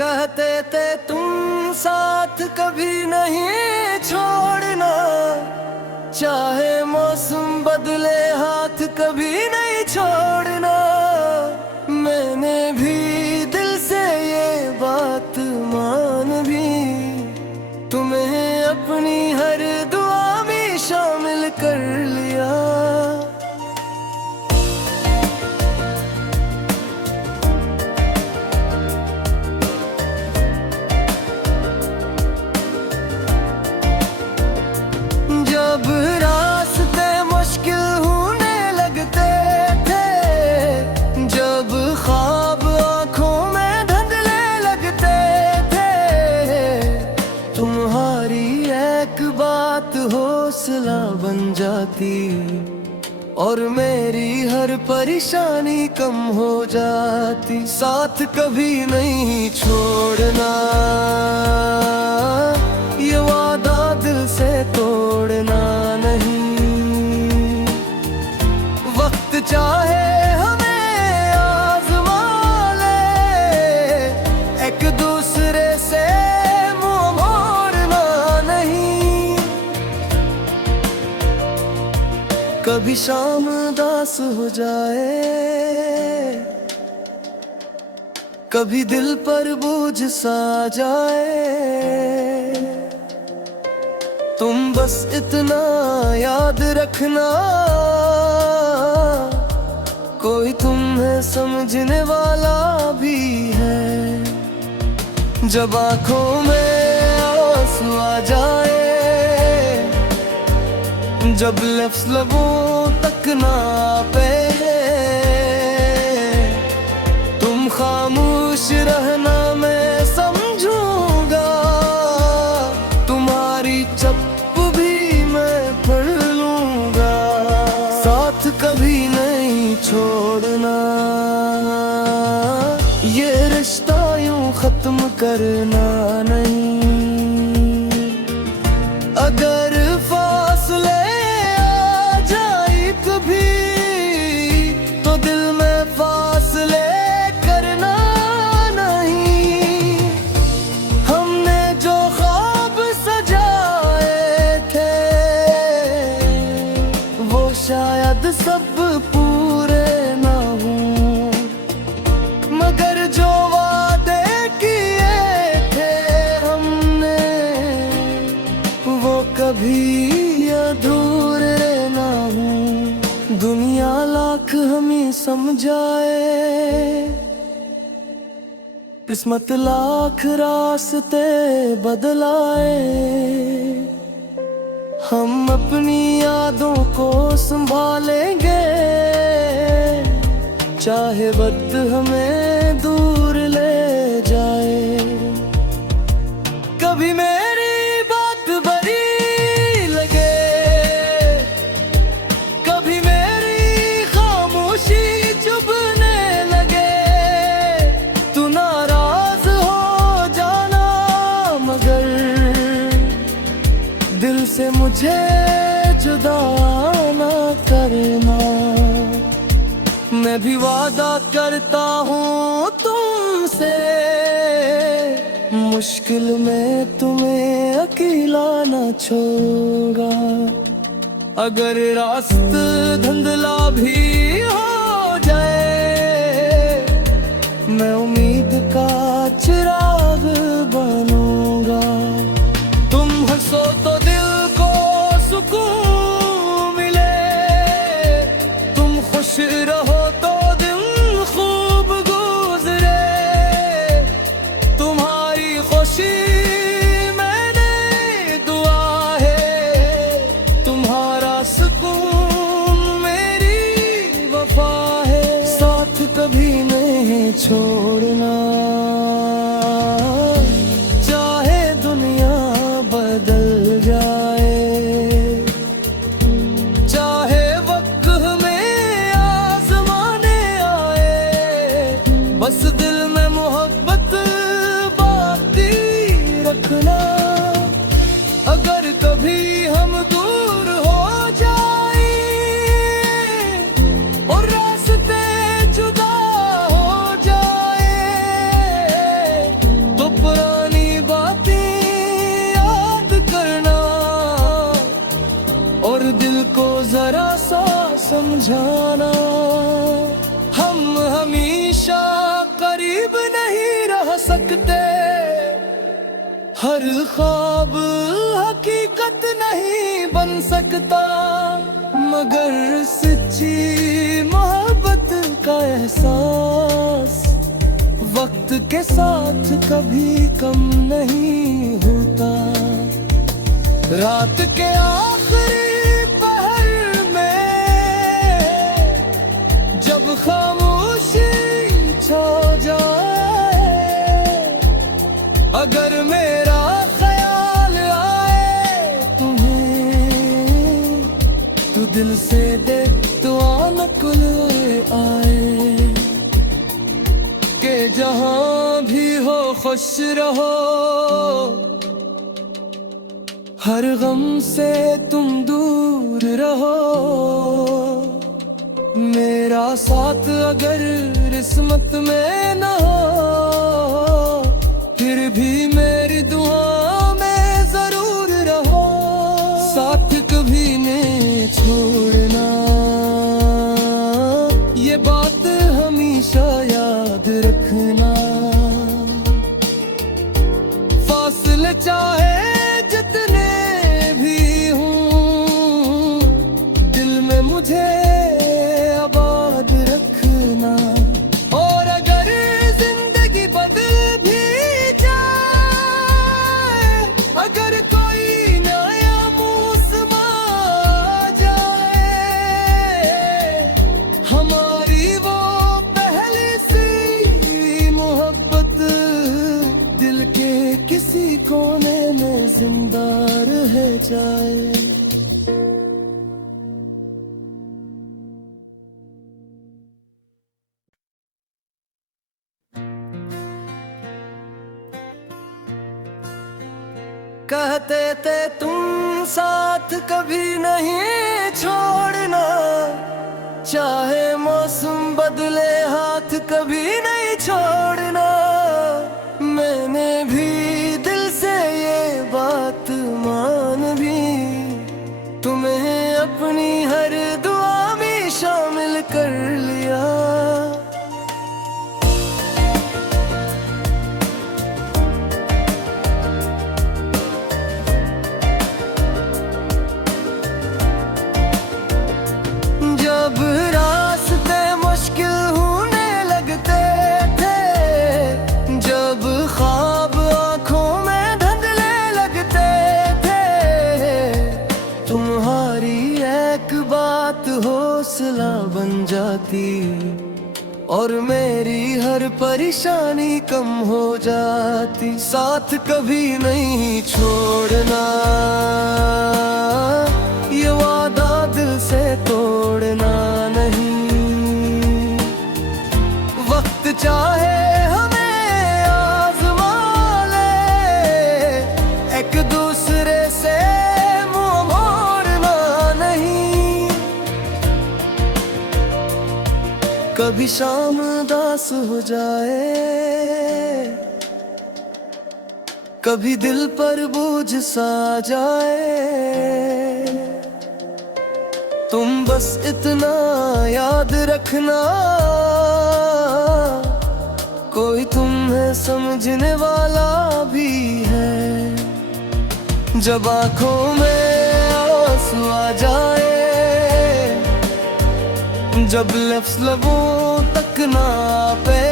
कहते थे तुम साथ कभी नहीं छोड़ना, चाहे मौसम बदले हाथ कभी नहीं छोड़ना। मैंने भी दिल से ये बात मान भी, तुम्हें अपनी हर दुआ में शामिल कर लिया। जब रास्ते मुश्किल होने लगते थे, जब ख्वाब आंखों में धुंधले लगते थे, तुम्हारी एक बात हौसला बन जाती और मेरी हर परेशानी कम हो जाती। साथ कभी नहीं छोड़ना, ये वादा दिल से तोड़ना नहीं। वक्त चाहे हमें आज़मा ले, एक दूसरे से मुंह मोड़ना नहीं। कभी शाम उदास हो जाए, कभी दिल पर बोझ सा जाए, तुम बस इतना याद रखना, कोई तुम्हें समझने वाला भी है। जब आंखों में आंसू आ जाए, जब लफ्ज़ लबों तक ना पे, तुम खामोश रहना मैं समझूंगा, तुम्हारी चप्प भी मैं पढ़ लूंगा। साथ कभी नहीं छोड़ना, ये रिश्ता यूं खत्म करना नहीं। अगर फासले आ जाए कभी, तो दिल में फासले करना नहीं। हमने जो ख्वाब सजाए थे, वो शायद सब पूरे ना हों, मगर जो वादे किए थे हमने, वो कभी अधूरे ना हों। दुनिया लाख हमें समझाए, किस्मत लाख रास्ते बदलाए, हम अपनी यादों को संभालेंगे, चाहे वक्त हमें दूर ले जाए। कभी मेरी बात बड़ी लगे, कभी मेरी खामोशी चुभने लगे, तू नाराज हो जाना, मगर दिल से मुझे जुदा ना करना। मैं भी वादा करता हूँ तुमसे, मुश्किल में तुम्हें अकेला न छोड़ूंगा। अगर रास्ता धुंधला भी हो जाए, मैं उम्मीद का चिराग बनूंगा। तुम हंसो तो दिल को सुकून मिले, तुम खुश रहो तो दिन खूब गुजरे, तुम्हारी खुशी मैंने दुआ है, तुम्हारा सुकून मेरी वफा है। साथ कभी नहीं छोड़ना, चाहे दुनिया बदल जाए, चाहे वक्त हमें आज़माने आए, बस दिल में मोहब्बत बाकी रखना। अगर कभी हम दूर हो जाए और रास्ते जुदा हो जाए, समझाना। हम हमेशा करीब नहीं रह सकते, हर ख्वाब हकीकत नहीं बन सकता, मगर सच्ची मोहब्बत का एहसास वक्त के साथ कभी कम नहीं होता। रात के आखिरी पहर में जब खामोशी छा जाए, अगर मेरा ख्याल आए तुम्हें, तो दिल से दे तो आनकुल आए कि जहां भी हो खुश रहो, हर गम से तुम दूर रहो। मेरा साथ अगर किस्मत में न हो, फिर भी मेरी दुआ में जरूर रहो। साथ कभी नहीं छोड़ना, ये बात हमेशा याद रखना। फासले चाहे जितने भी हों, दिल में मुझे आबाद रखना। और अगर जिंदगी बदल भी जाए, अगर कोई नया मौसम आ जाए, हमारी वो पहली सी मोहब्बत दिल के किसी कोने में जिंदा रह जाए। कहते थे तुम साथ कभी नहीं छोड़ना, चाहे मौसम बदले हाथ कभी नहीं छोड़ना। मैंने भी दिल से ये बात मान भी, तुम्हें अपनी हर दुआ में शामिल कर लिया। जब रास्ते मुश्किल होने लगते थे, जब ख्वाब आंखों में धुंधले लगते थे, तुम्हारी एक बात हौसला बन जाती, और मेरी हर परेशानी कम हो जाती। साथ कभी नहीं छोड़ना, ये वादा दिल से तोड़ना नहीं। वक्त चाहे हमें आजमा ले, एक दूसरे से मुंह मोड़ना नहीं। कभी शाम उदास हो जाए, कभी दिल पर बोझ सा जाए, तुम बस इतना याद रखना, कोई तुम्हें समझने वाला भी है। जब आंखों में आंसू आ जाए, जब लफ्ज़ लबों तक ना पे,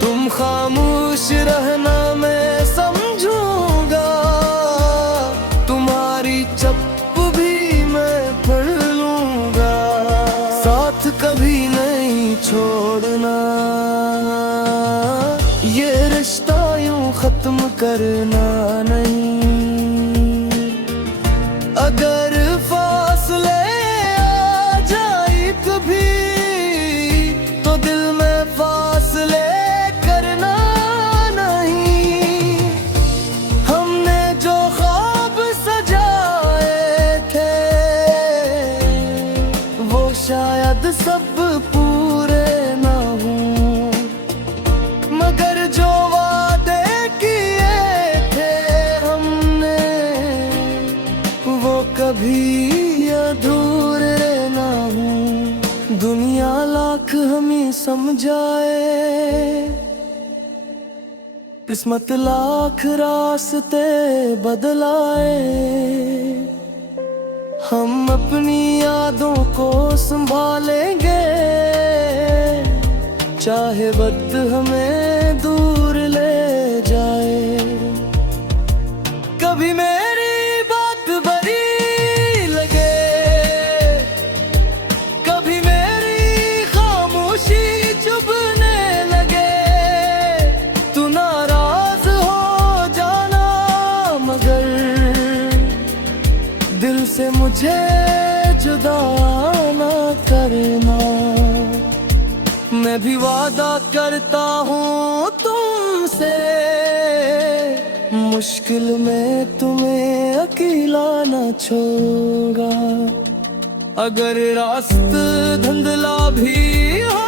तुम खामोश रहना मैं समझूंगा, तुम्हारी चप्प भी मैं पढ़ लूंगा। साथ कभी नहीं छोड़ना, ये रिश्ता यूं खत्म करना नहीं। अगर फासले आ जाए कभी, तो दिल में फासले करना नहीं। हमने जो ख्वाब सजाए थे, वो शायद सब पूरे ना हों, मगर जो वादे किए थे हमने, वो कभी अधूरे ना हूँ। दुनिया लाख हमें समझाए, किस्मत लाख रास्ते बदलाए, हम अपनी यादों को संभालेंगे, चाहे वक्त हमें दूर ले जाए। कभी मेरी बात बुरी लगे, कभी मेरी खामोशी चुभने लगे, तू नाराज हो जाना मगर दिल से मुझे जुदा ना करना। मैं भी वादा करता हूँ तुमसे, मुश्किल में तुम्हें अकेला न छोड़ूंगा। अगर रास्ता धुंधला भी हो